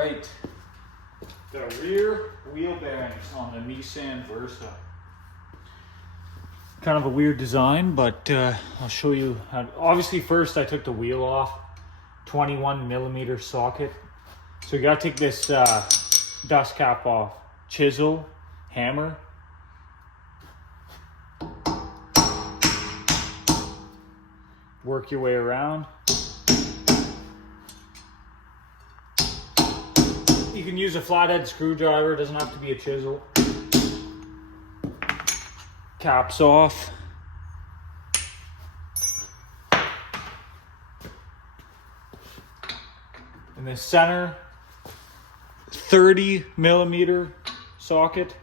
right, the rear wheel bearings on the Nissan Versa. Kind of a weird design, but I'll show you how. Obviously, first I took the wheel off, 21mm socket. So you gotta take this dust cap off. Chisel, hammer. Work your way around. You can use a flathead screwdriver, it doesn't have to be a chisel. Caps off. In the center, 30mm socket.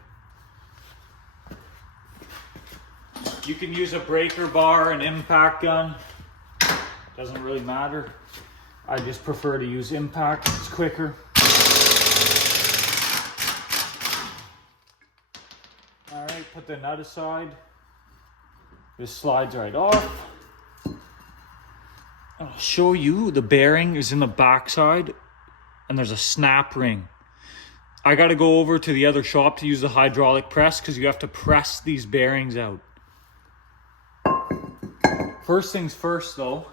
You can use a breaker bar, an impact gun. Doesn't really matter. I just prefer to use impact, it's quicker. Alright, put the nut aside. This slides right off. I'll show you, the bearing is in the back side and there's a snap ring. I gotta go over to the other shop to use the hydraulic press because you have to press these bearings out. First things first though,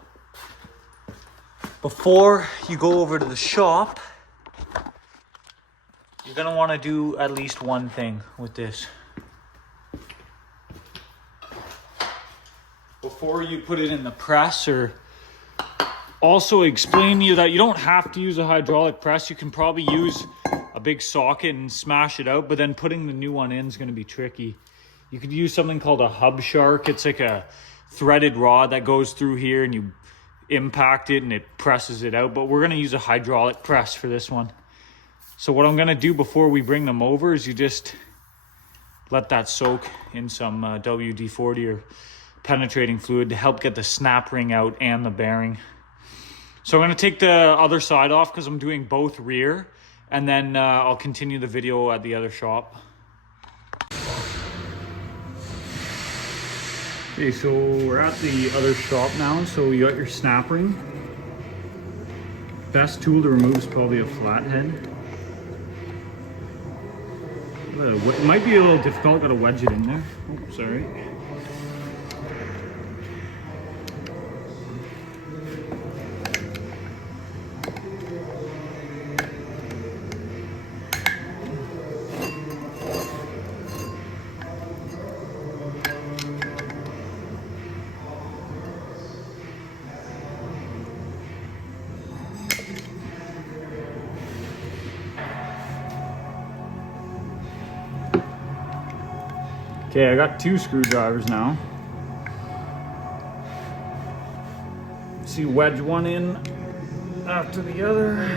before you go over to the shop, you're gonna wanna do at least one thing with this. Before you put it in the press, or also explain to you that you don't have to use a hydraulic press. You can probably use a big socket and smash it out, but then putting the new one in is going to be tricky. You could use something called a hub shark. It's like a threaded rod that goes through here and you impact it and it presses it out, but we're going to use a hydraulic press for this one. So what I'm going to do before we bring them over is you just let that soak in some WD-40 or penetrating fluid to help get the snap ring out and the bearing. So I'm going to take the other side off because I'm doing both rear, and then I'll continue the video at the other shop. Okay, so we're at the other shop now. So you got your snap ring. Best tool to remove is probably a flathead. It might be a little difficult, got to wedge it in there. Oh, sorry. Okay, I got 2 screwdrivers now. See, wedge one in after the other.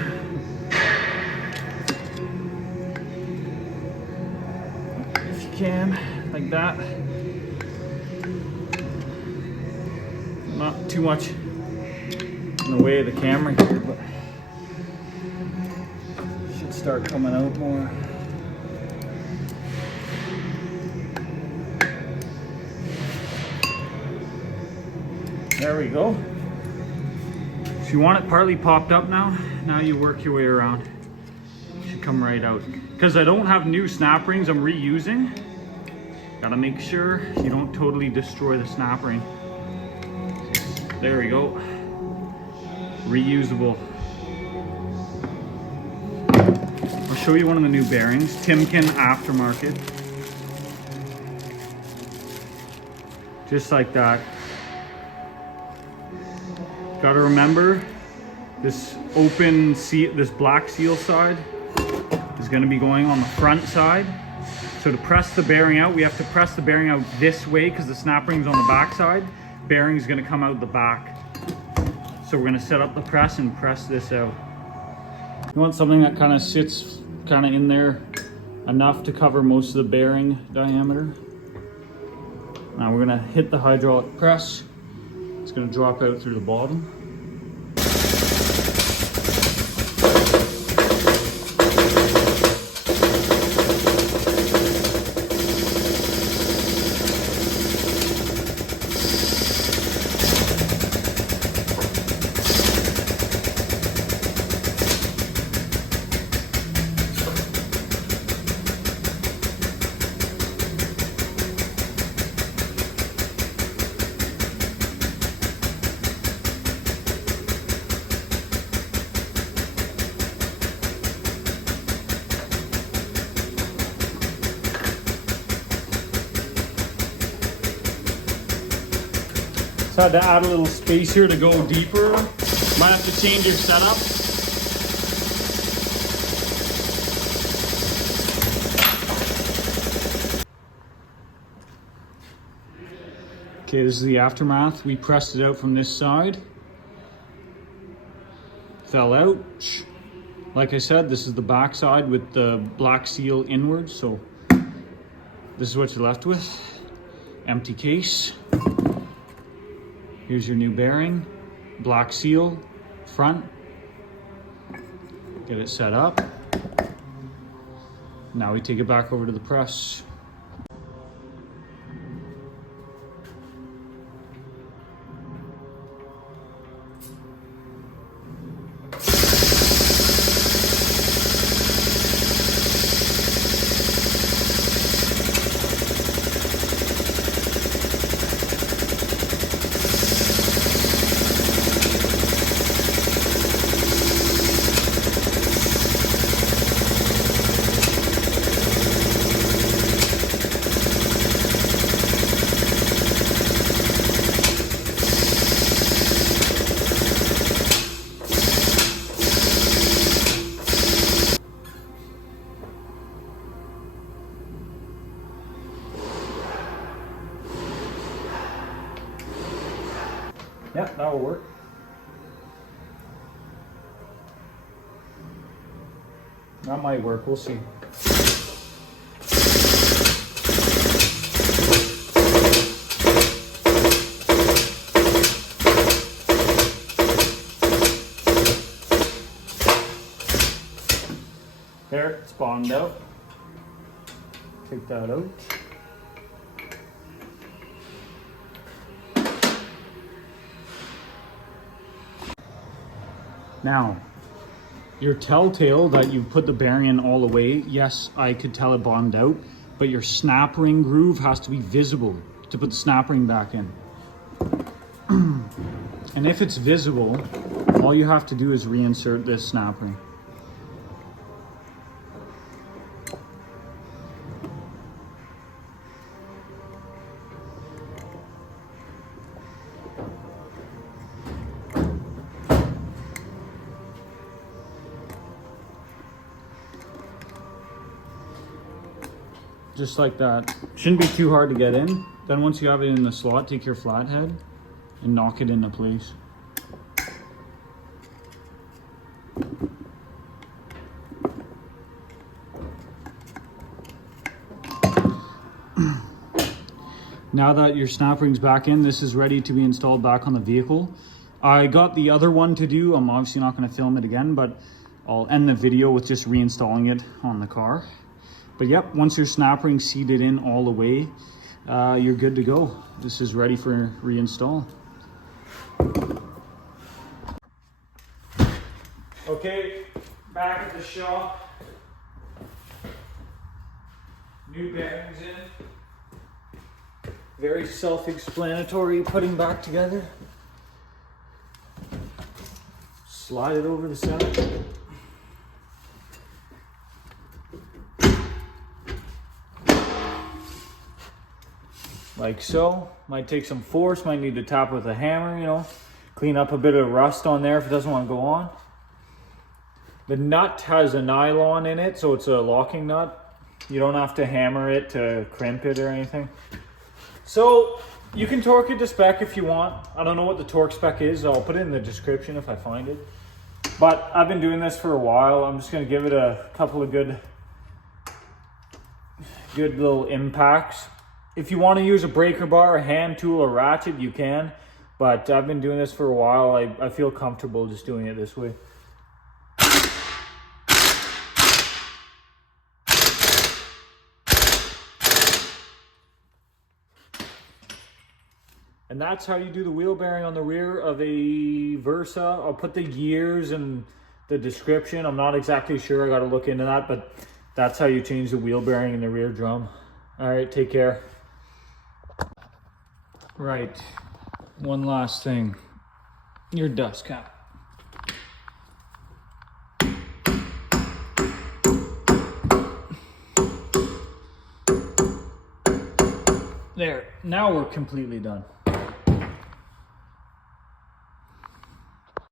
If you can, like that. Not too much in the way of the camera here, but should start coming out more. There we go. So you want it partly popped up now. Now you work your way around. It should come right out. Because I don't have new snap rings I'm reusing, gotta make sure you don't totally destroy the snap ring. There we go. Reusable. I'll show you one of the new bearings. Timken aftermarket. Just like that. Got to remember, this open seal, this black seal side is going to be going on the front side. So to press the bearing out, we have to press the bearing out this way because the snap ring's on the back side. Bearing is going to come out the back. So we're going to set up the press and press this out. You want something that kind of sits kind of in there enough to cover most of the bearing diameter. Now we're going to hit the hydraulic press. It's going to drop out through the bottom. So I had to add a little space here to go deeper. Might have to change your setup. Okay, this is the aftermath. We pressed it out from this side. Fell out. Like I said, this is the back side with the black seal inwards, so this is what you're left with. Empty case. Here's your new bearing. Black seal, front. Get it set up. Now we take it back over to the press. Yeah, that will work. That might work, we'll see. There, it's bottomed out. Take that out. Now, your telltale that you put the bearing in all the way, yes, I could tell it bottomed out, but your snap ring groove has to be visible to put the snap ring back in. And if it's visible, all you have to do is reinsert this snap ring. Just like that. Shouldn't be too hard to get in. Then once you have it in the slot, take your flathead and knock it into place. Now that your snap ring's back in, this is ready to be installed back on the vehicle. I got the other one to do. I'm obviously not going to film it again, but I'll end the video with just reinstalling it on the car. But yep, once your snap ring's seated in all the way, you're good to go. This is ready for reinstall. Okay, back at the shop. New bearings in. Very self-explanatory, putting back together. Slide it over the center. Like so. Might take some force, might need to tap with a hammer, you know. Clean up a bit of rust on there if it doesn't want to go on. The nut has a nylon in it, so it's a locking nut. You don't have to hammer it to crimp it or anything. So you can torque it to spec if you want. I don't know what the torque spec is. I'll put it in the description if I find it. But I've been doing this for a while. I'm just going to give it a couple of good little impacts. If you want to use a breaker bar, a hand tool, or ratchet, you can. But I've been doing this for a while. I feel comfortable just doing it this way. And that's how you do the wheel bearing on the rear of a Versa. I'll put the years in the description. I'm not exactly sure. I got to look into that. But that's how you change the wheel bearing in the rear drum. All right, take care. Right, one last thing, your dust cap. There, now we're completely done.